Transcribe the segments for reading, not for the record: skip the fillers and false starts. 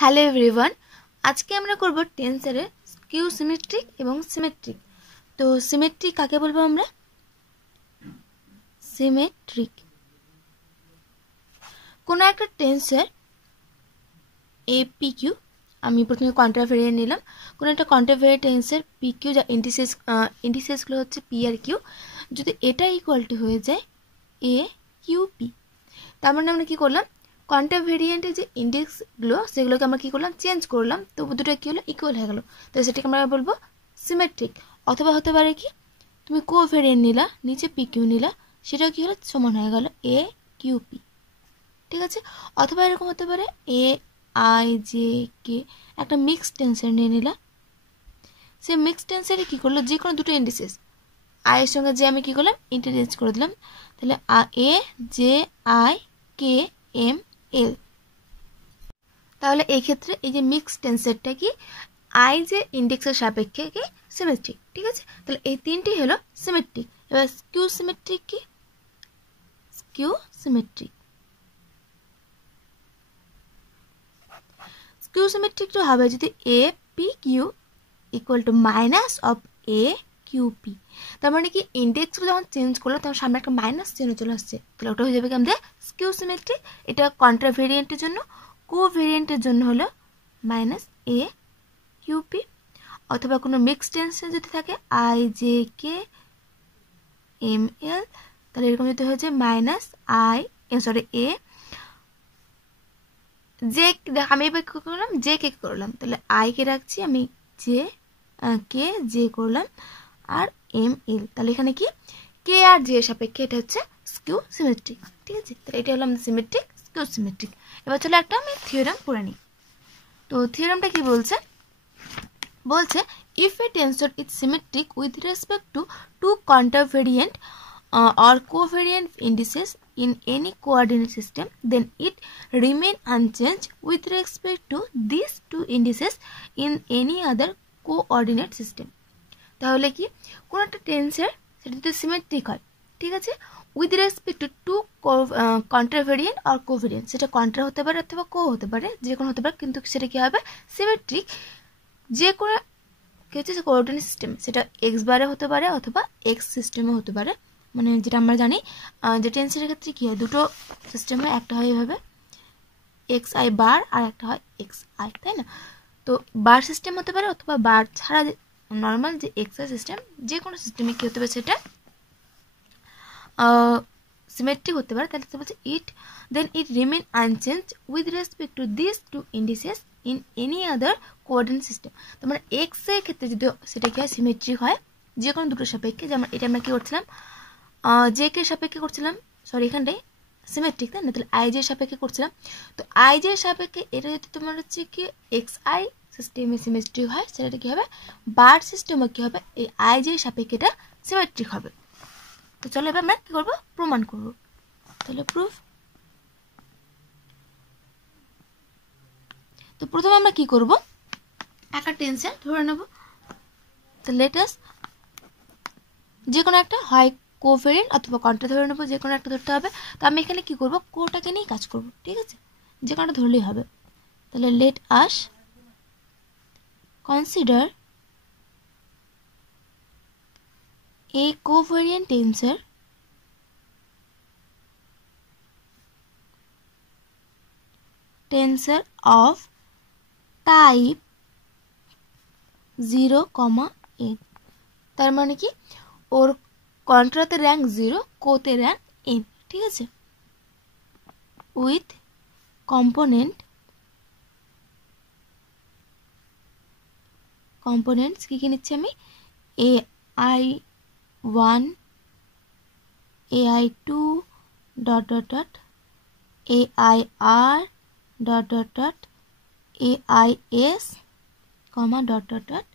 Hello everyone, আজকে আমরা করব টেন্সারের স্কিউ সিমেট্রিক এবং সিমেট্রিক। তো সিমেট্রিক কাকে বলবো আমরা? সিমেট্রিক কোনো একটা টেন্সের এ পি কিউ, আমি প্রথমে কন্ট্রাভেরিয়েন্ট নিলাম। কোনো একটা কন্ট্রাভেরিয়েন্ট টেন্সের পি কিউ যা ইন্ডিসেসগুলো হচ্ছে পি আর কিউ, যদি এটা ইকুয়াল টু হয়ে যায় এ কিউ পি, তার মানে আমরা কী করলাম, কন্ট্রাভেরিয়েন্টের যে ইন্ডেক্সগুলো সেগুলোকে আমরা কী করলাম, চেঞ্জ করলাম, তো দুটো কী হলো, ইকুয়াল হয়ে গেলো। তো সেটাকে আমরা বলবো সিমেট্রিক। অথবা হতে পারে কি, তুমি কোভেরিয়েন্ট নিলা, নিচে পি কিউ নিলা, সেটাও কী হলো, সমান হয়ে গেল এ কিউ পি। ঠিক আছে, অথবা এরকম হতে পারে এ আই জে কে, একটা মিক্সড টেন্সার নিয়ে নিলা, সে মিক্সড টেন্সারে কী করলো, যে কোনো দুটো ইন্ডিসেস আয়ের সঙ্গে যে আমি কী করলাম, ইন্টারচেঞ্জ করে দিলাম, তাহলে A J I K M L. তাহলে এই ক্ষেত্রে এই যে মিক্স টেন্সারটা কি, আই যে ইন্ডেক্সের সাপেক্ষে কি সিমেট্রিক। ঠিক আছে, তাহলে এই তিনটি হলো সিমেট্রিক। এবার স্কিউ সিমেট্রিক কি, স্কিউ সিমেট্রিক, স্কিউ সিমেট্রিকটা হবে যদি A P Q equal to minus of A Q P. তার মানে কি, ইন্ডেক্সগুলো যখন চেঞ্জ করলো তখন সামনে একটা মাইনাস চিহ্ন চলে আসছে, তাহলে ওটা হয়ে যাবে কি আমাদের স্কিউ সিমেট্রিক। এটা কন্ট্রাভেরিয়েন্টের জন্য, কোভেরিয়েন্টের জন্য হলো মাইনাস এ কিউপি। অথবা কোনো মিক্সড টেন্সের যদি থাকে I J K M L, তাহলে এরকম যদি হয়ে যায় মাইনাস আই এ জে, আমি এবার কী করলাম, জে কে করলাম, তাহলে আই কে রাখছি আমি, জে কে জে করলাম, আর এম এল, তাহলে এখানে কি কে আর জে সাপেক্ষে এটা হচ্ছে স্কিউ সিমেট্রিক। ঠিক আছে, তাহলে এটা হলো আমাদের সিমেট্রিক, স্কিউ সিমেট্রিক। এবার চলো একটা আমি থিওরাম পড়ে নিই। তো থিওরামটা কি বলছে, বলছে if a tensor is symmetric with respect to two contravariant or covariant indices in any coordinate system, then it remain unchanged with respect to these two indices in any other coordinate system. তাহলে কি, কোন একটা tensor সেটা যদি symmetric হয়, ঠিক আছে, with respect to to contravariant আর কোভেরিয়েন্ট, সেটা কন্ট্রা হতে পারে অথবা কো হতে পারে, যে কোনো হতে পারে, কিন্তু সেটা কি হবে, সিমেট্রিক। যে কোনো কি হচ্ছে কোঅর্ডিনেট সিস্টেম, সেটা এক্স বারে হতে পারে অথবা এক্স সিস্টেমে হতে পারে। মানে যেটা আমরা জানি যে টেন্সের ক্ষেত্রে কী হয়, দুটো সিস্টেম হয়, একটা হয় এভাবে এক্স আই বার আর একটা হয় এক্স আই, তাই না? তো বার সিস্টেম হতে পারে অথবা বার ছাড়া নর্মাল যে এক্স আই সিস্টেম, যে কোনো সিস্টেমে কী হতে পারে, সেটা সিমেট্রিক হতে পারে। তাহলে বলছে it remain unchange with respect to this two indices in any other coordinate system. তার মানে এক্স এর ক্ষেত্রে যদি সেটা কি হয়, সিমেট্রিক হয় যে কোনো দুটো সাপেক্ষে, যেমন এটা আমরা কি করছিলাম, জে কে সাপেক্ষে করছিলাম, সরি এখানটাই সিমেট্রিক, তাই না? তাহলে আই জে সাপেক্ষে করছিলাম, তো আই জে সাপেক্ষে এটা যদি তোমার হচ্ছে কি এক্স আই সিস্টেমে সিমেট্রিক হয়, সেটা কি হবে, বার সিস্টেমে কি হবে, এই আই জে সাপেক্ষে এটা সিমেট্রিক হবে। তো চলো এবার আমরা কি করবো, প্রমাণ করবো। তাহলে প্রুফ। তো প্রথমে আমরা কি করব, একটা টেন্সর ধরে নেব। তো লেটাস যে কোনো একটা হয় কোভেরিয়েন্ট অথবা কন্ট্রা ধরে নেবো, যে কোনো একটা ধরতে হবে। তো আমি এখানে কি করব, কোটাকে নিয়েই কাজ করব, ঠিক আছে, যে কোনোটা ধরলেই হবে। তাহলে let us consider A covariant tensor of type 0, n। তার মানে কি, ওর কন্ট্রাতে র্যাঙ্ক 0, কোতে র্যাঙ্ক n, ঠিক আছে, উইথ কম্পোনেন্টস কি কি নিচ্ছি আমি, AI1 AI2 dot dot dot AIR dot dot dot AIS dot dot dot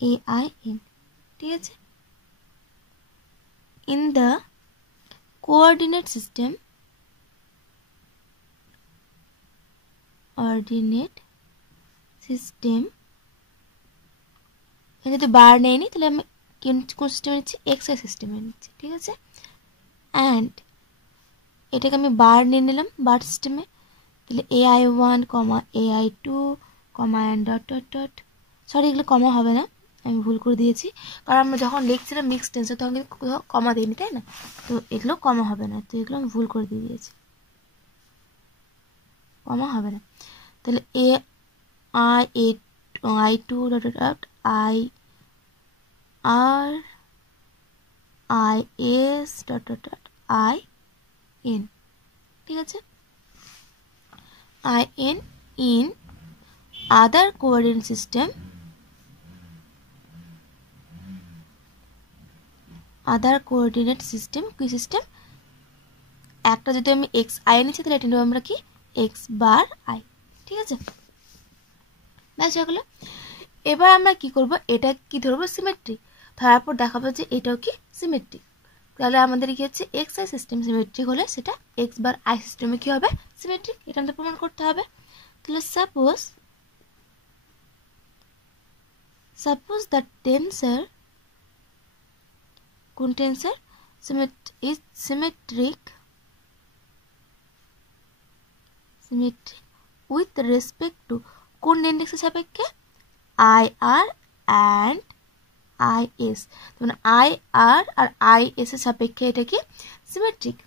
AIN, ঠিক আছে। In the coordinate system, যদি বার নেয়নি, তাহলে আমি কোন সিস্টেমে নিচ্ছি, এক্স আই সিস্টেমে নিচ্ছি, ঠিক আছে। অ্যান্ড এটাকে আমি বার নিয়ে নিলাম বার সিস্টেমে, তাহলে AI1 comma AI2 comma and dot dot dot, sorry এগুলো কমা হবে না, আমি ভুল করে দিয়েছি, কারণ আমরা যখন লিখছিলাম মিক্সড টেন্সে তখন কিন্তু কোথাও কমা দিইনি, তাই না? তো এগুলো কমা হবে না, তো এগুলো আমি ভুল করে দিয়ে দিয়েছি, কমা হবে না। তাহলে I2 dot dot dot IR IS dot dot dot IN, ঠিক আছে? IN in other coordinate system, other coordinate system, কি সিস্টেম? একটা যদি আমি এক্স আই নিচ্ছি তাহলে এটা নেব আমরা কি এক্স বার আই, ঠিক আছে? ব্যাস হয়ে গেল। এবার আমরা কি করব, এটা কি ধরবো সিমেট্রিক, ধরার পর দেখাবো যে এটাও কি সিমেট্রিক। তাহলে আমাদের কি হচ্ছে এক্স আই সিস্টেম সিমেট্রিক হলে সেটা এক্স বার আই সিস্টেমে কি হবে সিমেট্রিক, এটা আমাদের প্রমাণ করতে হবে। তাহলে সাপোজ দ্য টেন্সর, কোন tensor is symmetric with respect to কোন ইন্ডেক্সের সাপেক্ষে IR and IS, মানে IR আর IS এর সাপেক্ষে এটা কি symmetric.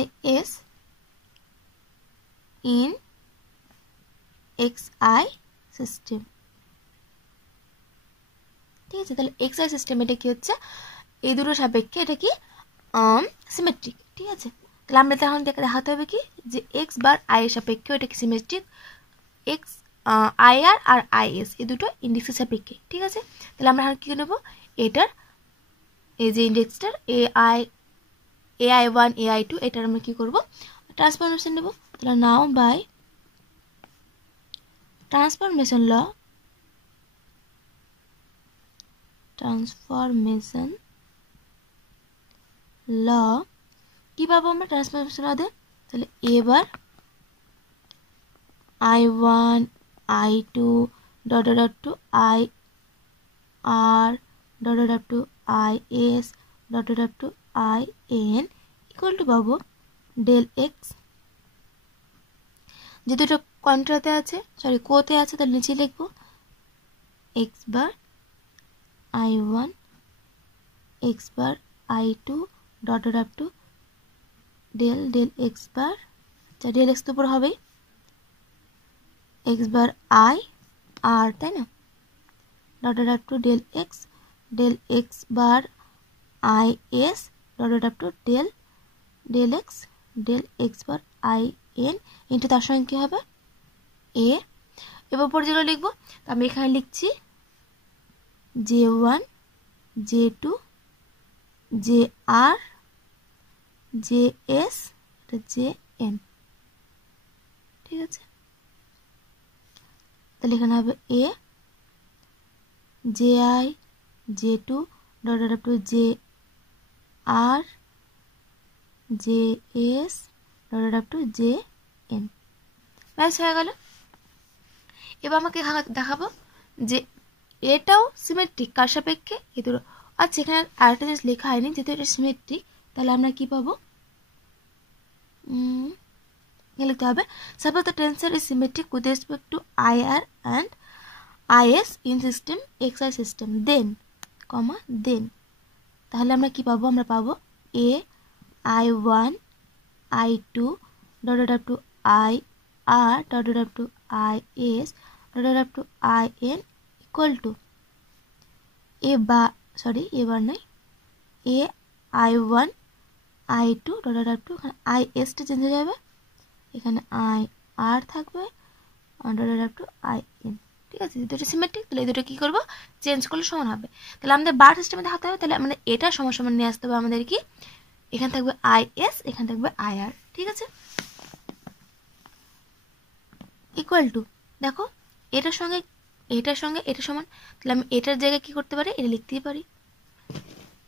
IS in XI system, ঠিক আছে? তাহলে XI সিস্টেম এটা কি হচ্ছে এই দুটো সাপেক্ষে এটা কি সিমেট্রিক, ঠিক আছে? তাহলে আমরা তখন দেখাতে হবে কি যে এক্স বার আই এর সাপেক্ষে এটা কি সিমেট্রিক, এক্স IR আর IS এই দুটো ইন্ডেক্সের সাপেক্ষে, ঠিক আছে? তাহলে আমরা কি নেব, এটার এই যে ইন্ডেক্সটার AI1 AI2 এটার আমরা কি করব ট্রান্সফরমেশন নেব। তাহলে নাও বাই ট্রান্সফরমেশন ল কি পাবো আমরা ট্রান্সফরমেশন লতে, তাহলে এবার I1 I2 dot dot to IR dot dot to IS dot dot to IN equal to পাবো ডেল এক্স, যেহেতু এটা কন্ট্রাতে আছে সরি কোতে আছে তাহলে নিচে লিখবো x bar I1 x bar I2 dot dot to del del x bar, আচ্ছা del x তো উপর হবে এক্স বার আই আর, তাই না? Dot dot to del x bar I S dot dot to del x bar I N into তার সঙ্গে কী হবে এ। এবার পরে যেগুলো লিখবো আমি এখানে লিখছি J1 J2 JR JS JN, ঠিক আছে? তাহলে এখানে হবে A JI J2 dot dot to JR JS dot dot to JN, ব্যাস হয়ে গেল। এবার আমাকে দেখাবো যে এটাও সিমেট্রিক কার সাপেক্ষে এ দুটো, আচ্ছা এখানে আরেকটা জিনিস লেখা হয়নি, যেহেতু এটা সিমেট্রিক তাহলে আমরা কি পাবো লিখতে হবে suppose the tensor is symmetric with respect to IR and IS in system XI system then তাহলে আমরা কি পাবো, আমরা পাবো I1 I2 dot dot to IR dot dot to IS dot dot to IN equal to এবার নয় I1 I2 dot dot to IS টা change হয়ে যাবে, এখানে IR থাকবে ডট ডট টু IN, ঠিক আছে? দুটো সিমেট্রিক তাহলে এই দুটো কী করবো চেঞ্জ করলে সমান হবে। তাহলে আমাদের বার সিস্টেমে দেখাতে হবে, তাহলে আমাদের এটা সমান সমান নিয়ে আসতে হবে আমাদের কি, এখানে থাকবে IS এখানে থাকবে IR, ঠিক আছে? ইকুয়াল টু দেখো এটার সঙ্গে এটা সমান, তাহলে আমি এটার জায়গায় কী করতে পারি এটা লিখতেই পারি,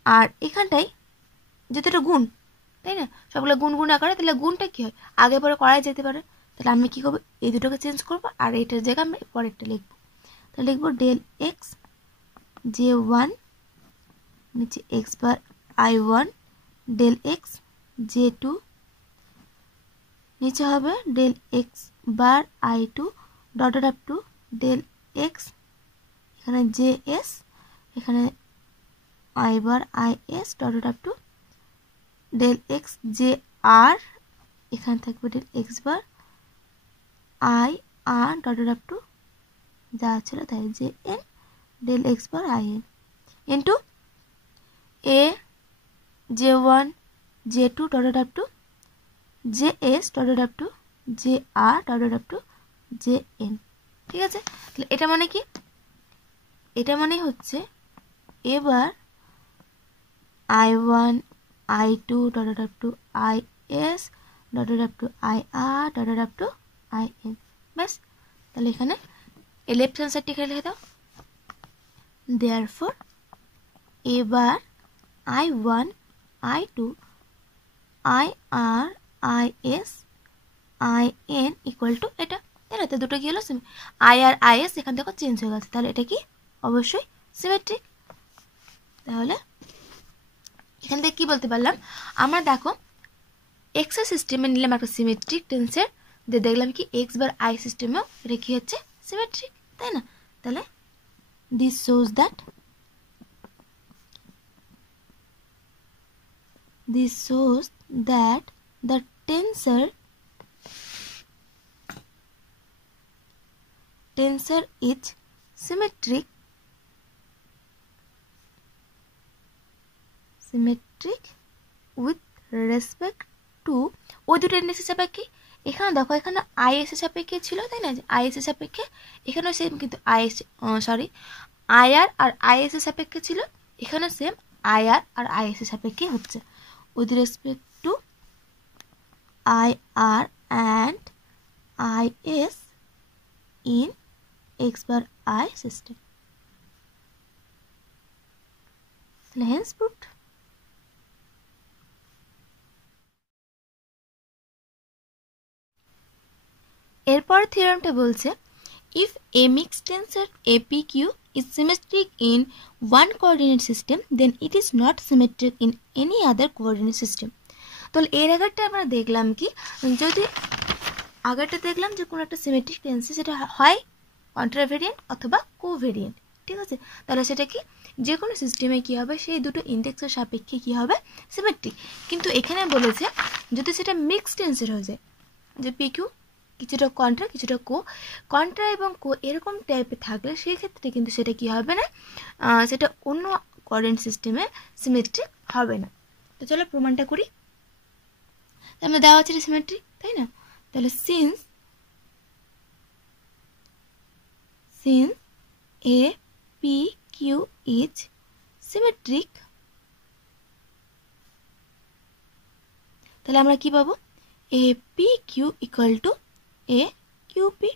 আর এখানটাই যেহেতু এটা গুণ, তাই না? সবগুলো গুণ আকারে, তাহলে গুণটা কী হয় আগে পরে করাই যেতে পারে, তাহলে আমি কী করবো এই দুটোকে চেঞ্জ করবো আর এটার জায়গায় আমি পরেরটা লিখবো, তাহলে লিখবো ডেল এক্স J1 নিচে x bar I1 del x J2 নিচে হবে del x bar I two dot up to del x, এখানে জে এস, এখানে I bar I S dot up to del x J R, এখানে থাকবে del x bar I R dot up to যা ছিল তাই J N del x bar I N into A J one J two dot up to J S dot up to J R dot up to J N. ঠিক আছে, তাহলে এটা মানে কি? এটা মানে হচ্ছে এবার I one I two dot up to I S dot up to I R dot up to I N. ব্যাস, তাহলে এখানে এই লেফট হ্যান্ড সাইডটি এখানে লিখে দাও। দেয়ারফর এবার I one I two I R I S I N equal to এটা, তাই না? তো দুটো কি হলো? আই আর আই এস এখান থেকে চেঞ্জ হয়ে গেছে, তাহলে এটা কি? অবশ্যই সিমেট্রিক। তাহলে এখান থেকে কি বলতে পারলাম আমরা? দেখো এক্স এর সিস্টেমে নিলাম একটা সিমেট্রিক টেন্সের, দিয়ে দেখলাম কি এক্স বার আই সিস্টেমেও এটা কি হচ্ছে? সিমেট্রিক, তাই না? তাহলে this shows that the tensor is symmetric with respect to ওই দুটো ইন্ডেক্সের সাপেক্ষে। এখানে দেখো এখানে আইএস এর সাপেক্ষে ছিল, তাই না? আইএস এর সাপেক্ষে এখানেও সেম, কিন্তু আইআর আর আইএস এর সাপেক্ষে ছিল, এখানেও সেম আইআর আর আইএস এর সাপেক্ষে হচ্ছে with respect to IR and IS in X bar I system. Hence proved. এরপর থিওরেমটা বলছে if a mixed tensor APQ is symmetric in one coordinate system then it is not symmetric in any other coordinate system. তো এর আগেরটা আমরা দেখলাম কি, যদি আগেরটা দেখলাম যে কোনো একটা সিমেট্রিক টেন্সে সেটা হয় কন্ট্রাভেরিয়েন্ট অথবা কোভেরিয়েন্ট। ঠিক আছে, তাহলে সেটা কি যে কোনো সিস্টেমে কি হবে? সেই দুটো ইন্ডেক্সের সাপেক্ষে কি হবে? সিমেট্রিক। কিন্তু এখানে বলেছে যদি সেটা মিক্সড টেন্সের হয়ে যায়, যে পিকিউ কিছুটা কন্ট্রা কিছুটা কন্ট্রা এবং এরকম টাইপের থাকলে সেই ক্ষেত্রে কিন্তু সেটা কি হবে না, সেটা অন্য কোঅর্ডিনেট সিস্টেমে সিমেট্রিক হবে না। তো চলো প্রমাণটা করি। আমরা দেওয়া আছে সিমেট্রিক, তাই না? তাহলে since A P Q is symmetric, তাহলে আমরা কি পাবো? A P Q equal to A Q P,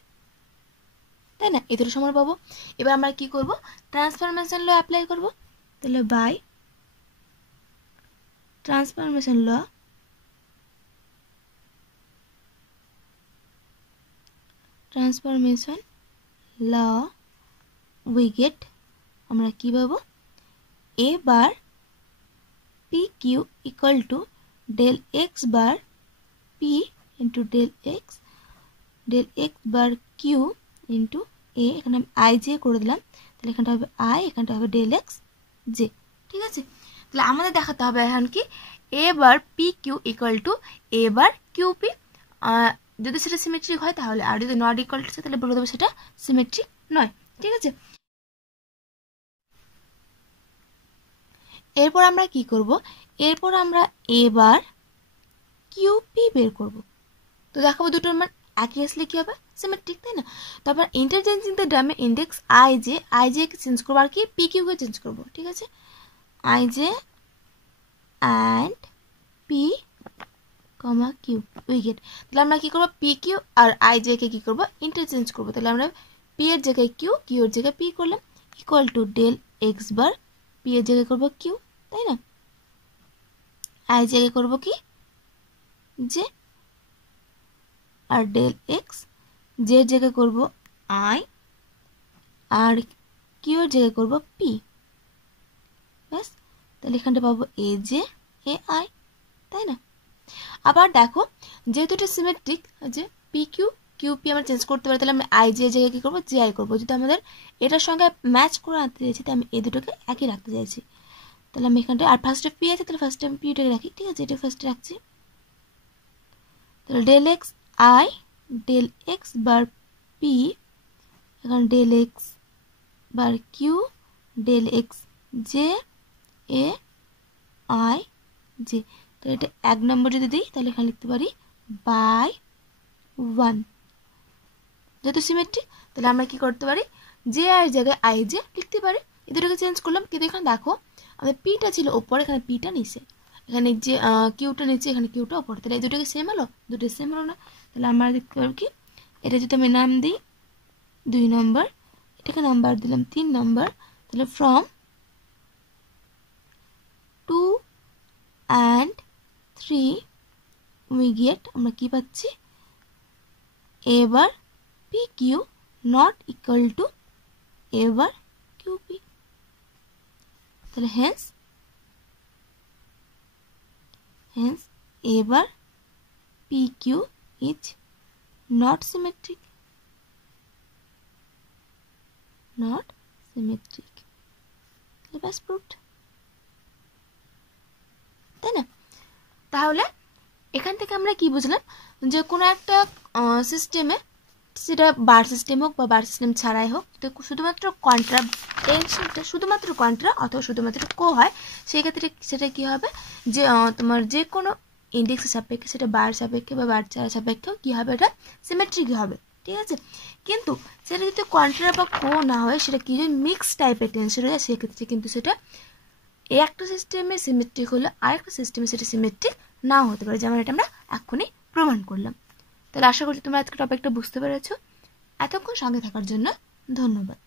তাই না? এই দুটো সমান পাবো। এবার আমরা কি করব? ট্রান্সফরমেশন ল অ্যাপ্লাই করব। তাহলে by transformation law we get, আমরা কি পাবো? A bar P Q equal to del x bar P into del x bar Q into A, এখানে আমি আই জে করে দিলাম, তাহলে এখানটা হবে আই, এখানটা হবে ডেল এক্স জে। ঠিক আছে, তাহলে আমাদের দেখাতে হবে এখন কি A bar P Q equal to A bar Q P. যদি সেটা সিমেট্রিক হয় তাহলে, আর যদি নট ইকুয়াল টু তাহলে বলে দেবো সেটা সিমেট্রিক নয়। ঠিক আছে, এরপর আমরা কি করব? এরপর আমরা এ বার কিউ পি বের করব। তো দেখাবো দুটোর মান একই আসলে কি হবে? সিমেট্রিক, তাই না? তারপর interchanging the dummy index I J K change করবো, আর কি পি কিউ কে চেঞ্জ করবো। ঠিক আছে, I J and P comma Q we get. তাহলে আমরা কি করবো? পি কিউ আর আই জে কে কি করবো? ইন্টারচেঞ্জ করবো। তাহলে আমরা পি এর জায়গায় কিউ, কিউ এর জায়গায় পি করলাম, equal to del x bar P এর জায়গায় করবো কিউ, তাই না? আই জায়গায় করবো কি? জে, আর ডেল এক্স জে এর জায়গায় করবো আই, আর কিউ এর জায়গায় করবো পি। ব্যাস, তাহলে এখানটা পাবো এ জে এ আই, তাই না? আবার দেখো যেহেতু এটা সিমেট্রিক, যে পি কিউ কিউ পি আমরা চেঞ্জ করতে পারি, তাহলে আমি আই জে জায়গায় কী করবো, জে আই করবো। যদি আমাদের এটার সঙ্গে ম্যাচ করে আনতে চাইছি, তাই আমি এই দুটোকে একই রাখতে চাইছি। তাহলে আমি এখানটা, আর ফার্স্টে পি আছে, তাহলে ফার্স্টে আমি পিটাকে রাখি, ঠিক আছে, এটা ফার্স্টে রাখছি। তাহলে del x I del x bar P, এখানে del x bar Q del x J A I J. তাহলে এটা 1 নম্বর যদি দিই, তাহলে এখানে লিখতে পারি বাই 1। যেহেতু সিমেট্রিক, তাহলে আমরা কি করতে পারি, জে আর জায়গায় আই জে লিখতে পারি। এই দুটোকে চেঞ্জ করলাম, কিন্তু এখানে দেখো আমাদের পিটা ছিল ওপরে, এখানে পিটা নিচে, এখানে যে কিউটা নিচে, এখানে কিউটা ওপরে। তাহলে এই দুটোকে সেম হলো, দুটো সেম হলো না। তাহলে আমরা দেখতে পারবো কি, এটা যদি আমি নাম দিই 2 নম্বর, এটাকে নাম্বার দিলাম 3 নম্বর, তাহলে ফ্রম 2 and 3 we get, আমরা কি পাচ্ছি, a bar pq not equal to a bar qp। তাহলে hence a bar pq is not symmetric, bus proved, তাই না? তাহলে এখান থেকে আমরা কি বুঝলাম, যে কোনো একটা সিস্টেমে, সেটা বার সিস্টেম হোক বা বার সিস্টেম ছাড়াই হোক, শুধুমাত্র কন্ট্রা টেনশনটা শুধুমাত্র কন্ট্রা অথবা শুধুমাত্র কো হয়, সেই ক্ষেত্রে সেটা কি হবে, যে তোমার যে কোনো ইন্ডেক্সের সাপেক্ষে, সেটা বার সাপেক্ষে বা বার ছাড়া সাপেক্ষেও কী হবে, এটা সিমেট্রিক হবে, ঠিক আছে। কিন্তু সেটা যদি কন্ট্রা বা কো না হয়, সেটা কি যদি মিক্স টাইপের টেনশন হয়ে যায়, সেক্ষেত্রে কিন্তু সেটা একটা সিস্টেমে সিমেট্রিক হলে আরেকটা সিস্টেমে সেটা সিমেট্রিক নাও হতে পারে, যেমন এটা আমরা এক্ষুনি প্রমাণ করলাম। তাহলে আশা করছি তোমরা আজকে টপিকটা বুঝতে পেরেছো। এতক্ষণ সঙ্গে থাকার জন্য ধন্যবাদ।